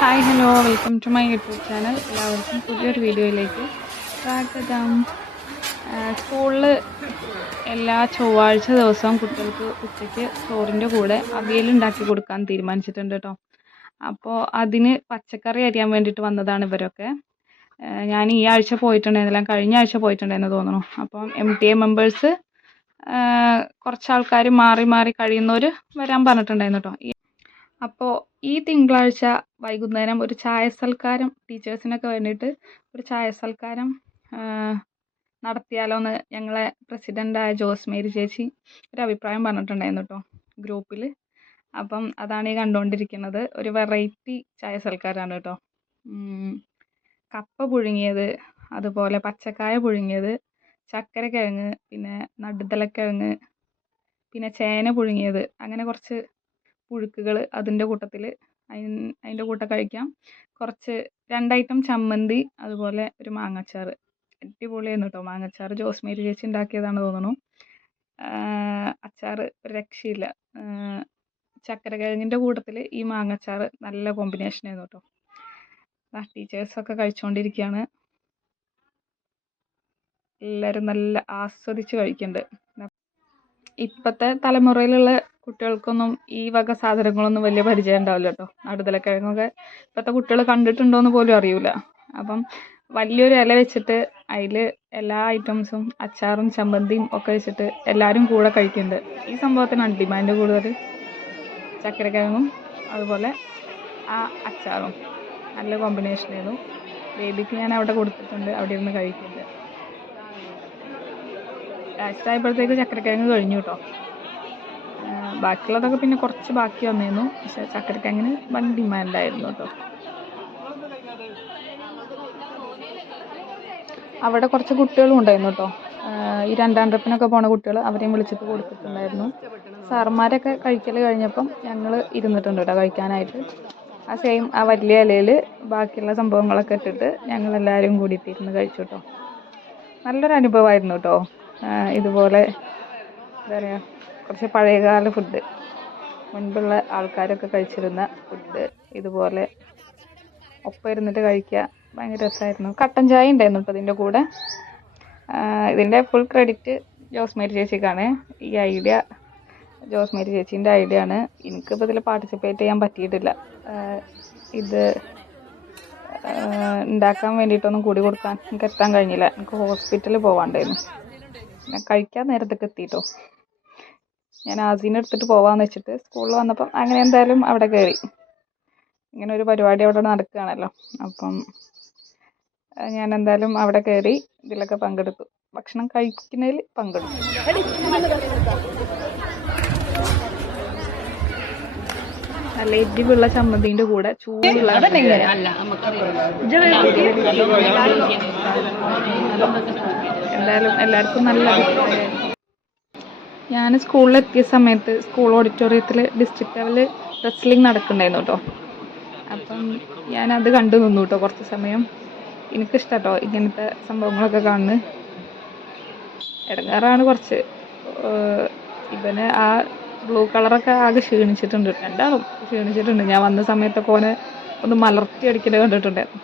Hi hello welcome to my YouTube channel. എല്ലാവർക്കും പുതിയൊരു വീഡിയോയിലേക്ക് സ്വാഗതം. സ്കൂളിൽ എല്ലാ ചൊവ്വാഴ്ച ദിവസവും കുട്ടികൾക്ക് ഉച്ചയ്ക്ക് ചോറിൻ്റെ കൂടെ അവിയലുണ്ടാക്കി കൊടുക്കാൻ തീരുമാനിച്ചിട്ടുണ്ട് കേട്ടോ. അപ്പോൾ അതിന് പച്ചക്കറി അരിയാൻ വേണ്ടിയിട്ട് വന്നതാണ് ഇവരൊക്കെ. ഞാൻ ഈ ആഴ്ച പോയിട്ടുണ്ടായിരുന്നില്ല, കഴിഞ്ഞ ആഴ്ച പോയിട്ടുണ്ടായിരുന്നു തോന്നുന്നു. അപ്പം MTA മെമ്പേഴ്സ് കുറച്ച് ആൾക്കാർ മാറി മാറി കഴിയുന്നവർ വരാൻ പറഞ്ഞിട്ടുണ്ടായിരുന്നു കേട്ടോ. അപ്പോൾ ഈ തിങ്കളാഴ്ച വൈകുന്നേരം ഒരു ചായ സൽക്കാരം ടീച്ചേഴ്സിനൊക്കെ വേണ്ടിയിട്ട് ഒരു ചായ സൽക്കാരം നടത്തിയാലോ എന്ന് ഞങ്ങളെ പ്രസിഡൻ്റായ ജോസ് മേരി ചേച്ചി ഒരു അഭിപ്രായം പറഞ്ഞിട്ടുണ്ടായിരുന്നു കേട്ടോ ഗ്രൂപ്പിൽ. അപ്പം അതാണ് ഈ കണ്ടുകൊണ്ടിരിക്കുന്നത്. ഒരു വെറൈറ്റി ചായ സൽക്കാരമാണ് കേട്ടോ. കപ്പ പുഴുങ്ങിയത്, അതുപോലെ പച്ചക്കായ പുഴുങ്ങിയത്, ചക്കരക്കിഴങ്ങ്, പിന്നെ നടുതലക്കിഴങ്ങ്, പിന്നെ ചേന പുഴുങ്ങിയത്, അങ്ങനെ കുറച്ച് പുഴുക്കുകൾ അതിൻ്റെ കൂട്ടത്തിൽ അതിൻ്റെ കൂടെ കഴിക്കാം. കുറച്ച് 2 ഐറ്റം ചമ്മന്തി, അതുപോലെ ഒരു മാങ്ങാച്ചാറ്. അടിപൊളിയായിരുന്നു കേട്ടോ മാങ്ങാച്ചാറ്. ജോസ് മേരി ചേച്ചി ഉണ്ടാക്കിയതാണ് തോന്നുന്നു. അച്ചാറ് ഒരു രക്ഷയില്ല. ചക്കരക്കിഴങ്ങിൻ്റെ കൂട്ടത്തിൽ ഈ മാങ്ങാച്ചാറ് നല്ല കോമ്പിനേഷനായിരുന്നു കേട്ടോ. ടീച്ചേഴ്സൊക്കെ കഴിച്ചുകൊണ്ടിരിക്കുകയാണ്. എല്ലാവരും നല്ല ആസ്വദിച്ച് കഴിക്കുന്നുണ്ട്. ഇപ്പോഴത്തെ തലമുറയിലുള്ള കുട്ടികൾക്കൊന്നും ഈ വക സാധനങ്ങളൊന്നും വലിയ പരിചയം ഉണ്ടാവില്ല കേട്ടോ. നടുതലക്കിഴങ്ങൊക്കെ ഇപ്പോഴത്തെ കുട്ടികൾ കണ്ടിട്ടുണ്ടോയെന്ന് പോലും അറിയില്ല. അപ്പം വലിയൊരു ഇല വെച്ചിട്ട് അതിൽ എല്ലാ ഐറ്റംസും അച്ചാറും ചമ്മന്തിയും ഒക്കെ വെച്ചിട്ട് എല്ലാവരും കൂടെ കഴിക്കുന്നുണ്ട്. ഈ സംഭവത്തിനാണ് ഡിമാൻഡ് കൂടുതൽ. ചക്കരക്കിഴങ്ങും അതുപോലെ ആ അച്ചാറും നല്ല കോമ്പിനേഷനായിരുന്നു. ബേബിക്ക് ഞാൻ അവിടെ കൊടുത്തിട്ടുണ്ട്, അവിടെ ഇരുന്ന് കഴിക്കുന്നുണ്ട്. ലാസ്റ്റായപ്പോഴത്തേക്ക് ചക്കരക്കിഴങ്ങ് കഴിഞ്ഞു കേട്ടോ. ബാക്കിയുള്ളതൊക്കെ പിന്നെ കുറച്ച് ബാക്കി വന്നിരുന്നു. പക്ഷേ ചക്കരക്കിഴങ്ങിന് വൻ ഡിമാൻഡായിരുന്നു കേട്ടോ. അവിടെ കുറച്ച് കുട്ടികളും ഉണ്ടായിരുന്നു കേട്ടോ. ഈ 2ാം ട്രിപ്പിനൊക്കെ പോണ കുട്ടികൾ, അവരെയും വിളിച്ചിട്ട് കൊടുത്തിട്ടുണ്ടായിരുന്നു. സാറന്മാരൊക്കെ കഴിക്കൽ കഴിഞ്ഞപ്പം ഞങ്ങൾ ഇരുന്നിട്ടുണ്ട് കേട്ടോ കഴിക്കാനായിട്ട്. ആ വലിയ ഇലയിൽ ബാക്കിയുള്ള സംഭവങ്ങളൊക്കെ ഇട്ടിട്ട് ഞങ്ങളെല്ലാവരും കൂടിയിട്ട് ഇരുന്ന് കഴിച്ചു കേട്ടോ. നല്ലൊരു അനുഭവമായിരുന്നു കേട്ടോ. ഇതുപോലെ എന്താ പറയുക, കുറച്ച് പഴയകാല ഫുഡ്, മുൻപുള്ള ആൾക്കാരൊക്കെ കഴിച്ചിരുന്ന ഫുഡ് ഇതുപോലെ ഒപ്പം ഇരുന്നിട്ട് കഴിക്കുക ഭയങ്കര രസമായിരുന്നു. കട്ടൻ ചായ ഉണ്ടായിരുന്നു കേട്ടോ ഇതിൻ്റെ കൂടെ. ഇതിൻ്റെ ഫുൾ ക്രെഡിറ്റ് ജോസ് മേരി ചേച്ചിക്കാണ്. ഈ ഐഡിയ ജോസ് മേരി ചേച്ചീൻ്റെ ഐഡിയ ആണ്. എനിക്കിപ്പോൾ ഇതിൽ പാർട്ടിസിപ്പേറ്റ് ചെയ്യാൻ പറ്റിയിട്ടില്ല. ഇത് ഉണ്ടാക്കാൻ വേണ്ടിയിട്ടൊന്നും കൂടി കൊടുക്കാൻ എനിക്ക് എത്താൻ കഴിഞ്ഞില്ല. എനിക്ക് ഹോസ്പിറ്റലിൽ പോകാണ്ടായിരുന്നു. ഞാൻ കഴിക്കാൻ നേരത്തൊക്കെ എത്തിയിട്ടോ. ഞാൻ ആസീനെ എടുത്തിട്ട് പോകാമെന്ന് വെച്ചിട്ട് സ്കൂളിൽ വന്നപ്പം അങ്ങനെ എന്തായാലും അവിടെ കയറി. ഇങ്ങനെ ഒരു പരിപാടി അവിടെ നടക്കുകയാണല്ലോ. അപ്പം ഞാൻ എന്തായാലും അവിടെ കയറി ഇതിലൊക്കെ പങ്കെടുത്തു. ഭക്ഷണം കഴിക്കുന്നതിൽ പങ്കെടുത്തു. നല്ല എരിവുള്ള ചമ്മന്തിൻ്റെ കൂടെ ചൂടുള്ള എന്തായാലും എല്ലാവർക്കും നല്ല അഭിപ്രായമായിരുന്നു. ഞാൻ സ്കൂളിലെത്തിയ സമയത്ത് സ്കൂൾ ഓഡിറ്റോറിയത്തിൽ ഡിസ്ട്രിക്ട് ലെവൽ റെസ്ലിംഗ് നടക്കുന്നുണ്ടായിരുന്നു കേട്ടോ. അപ്പം ഞാനത് കണ്ടു നിന്നു കേട്ടോ കുറച്ച് സമയം. എനിക്കിഷ്ടം കേട്ടോ ഇങ്ങനത്തെ സംഭവങ്ങളൊക്കെ കാണുന്നത്. ഇടങ്ങാറാണ് കുറച്ച്. ഇവന് ആ ബ്ലൂ കളറൊക്കെ ആകെ ക്ഷീണിച്ചിട്ടുണ്ട്. 2 ആളും ക്ഷീണിച്ചിട്ടുണ്ട്. ഞാൻ വന്ന സമയത്തൊക്കെ ഓനെ ഒന്ന് മലർത്തി അടിക്കുന്നത് കണ്ടിട്ടുണ്ടായിരുന്നു.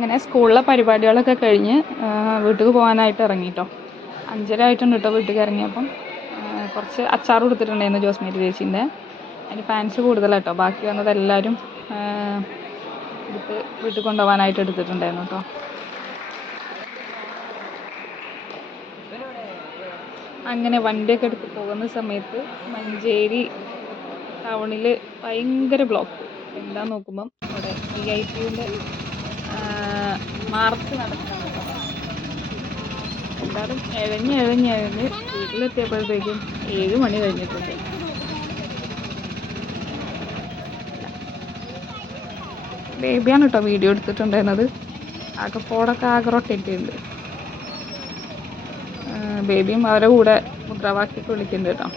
അങ്ങനെ സ്കൂളിലെ പരിപാടികളൊക്കെ കഴിഞ്ഞ് വീട്ടിൽ പോകാനായിട്ട് ഇറങ്ങി കേട്ടോ. 5:30 ആയിട്ടുണ്ട് കേട്ടോ വീട്ടിൽ ഇറങ്ങിയപ്പം. കുറച്ച് അച്ചാർ കൊടുത്തിട്ടുണ്ടായിരുന്നു ജോസ്മേരി ചേച്ചീൻ്റെ. അതിന് ഫാൻസ് കൂടുതലാണ് കേട്ടോ. ബാക്കി വന്നത് എല്ലാവരും എടുത്ത് വീട്ടിൽ കൊണ്ടുപോകാനായിട്ട് എടുത്തിട്ടുണ്ടായിരുന്നു കേട്ടോ. അങ്ങനെ വണ്ടിയൊക്കെ എടുത്ത് പോകുന്ന സമയത്ത് മഞ്ചേരി ടൗണിൽ ഭയങ്കര ബ്ലോക്ക്. എന്താ നോക്കുമ്പം ഇവിടെ VIP-ൻ്റെ മാർച്ച് നടക്കുകയാണ് കേട്ടോ. എല്ലാവരും എഴഞ്ഞ് വീട്ടിലെത്തിയപ്പോഴത്തേക്കും 7 മണി കഴിഞ്ഞിട്ടുണ്ട്. ബേബിയാണ് കേട്ടോ വീഡിയോ എടുത്തിട്ടുണ്ടായിരുന്നത്. ഫോണൊക്കെ ആകെ റൊട്ടേറ്റ് ഉണ്ട്. ബേബിയും അവരുടെ കൂടെ മുദ്രാവാക്യമൊക്കെ വിളിക്കുന്നുണ്ട് കേട്ടോ.